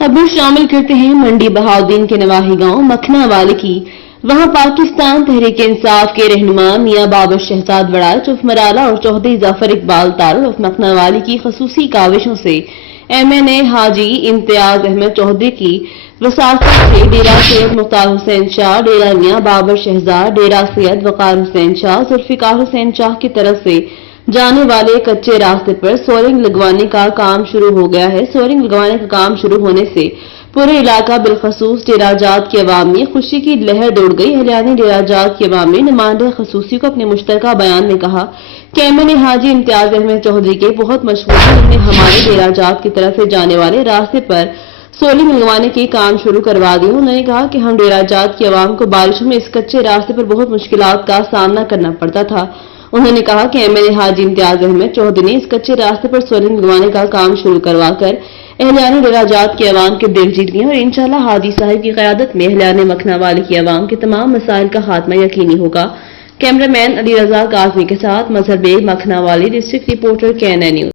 खबर शामिल करते हैं मंडी बहाउद्दीन के नवाही गांव मखना वाले की। वहां पाकिस्तान तहरीक इंसाफ के रहनुमा मियां बाबर शहजाद वड़ाच उर्फ मराला और चौधरी जफर इकबाल तारुल उर्फ मखना वाली की खसूसी काविशों से MNA हाजी इम्तियाज अहमद चौधरी की वसासत से डेरा सैयद मुख्तार हुसैन शाह, डेरा मियां बाबर शहजाद, डेरा सैयद वकार हुसैन शाह, जुल्फिकार हुसैन शाह की तरफ से जाने वाले कच्चे रास्ते पर सोरिंग लगवाने का काम शुरू हो गया है। सोरिंग लगवाने का काम शुरू होने से पूरे इलाका बिलखसूस डेरा जात के अवाम में खुशी की लहर दौड़ गई। अहलियाने डेरा जात के अवाम ने नुमाइंदे खसूसी को अपने मुश्तरका बयान में कहा कि MNA हाजी इम्तियाज अहमद चौधरी के बहुत मशहूर हैं। उन्होंने हमारे डेरा जात की तरफ से जाने वाले रास्ते पर सोलिंग लगवाने के काम शुरू करवा दिए। उन्होंने कहा कि हम डेरा जात के अवाम को बारिशों में इस कच्चे रास्ते पर बहुत मुश्किलात का सामना करना पड़ता था। उन्होंने कहा कि MNA हाजी इम्तियाज अहमद चौधरी ने इस कच्चे रास्ते पर सोलिंग लगवाने का काम शुरू करवाकर अहलियाने डेरा जात के अवाम के दिल जीत लिए और इंशाअल्लाह हाजी साहब की क़यादत में अहलियाने मखना वाली की अवाम के तमाम मसाइल का खात्मा यकीनी होगा। कैमरामैन अली रजा काज़मी के साथ मजहर बेग, मखना वाली, डिस्ट्रिक्ट रिपोर्टर KNN न्यूज़।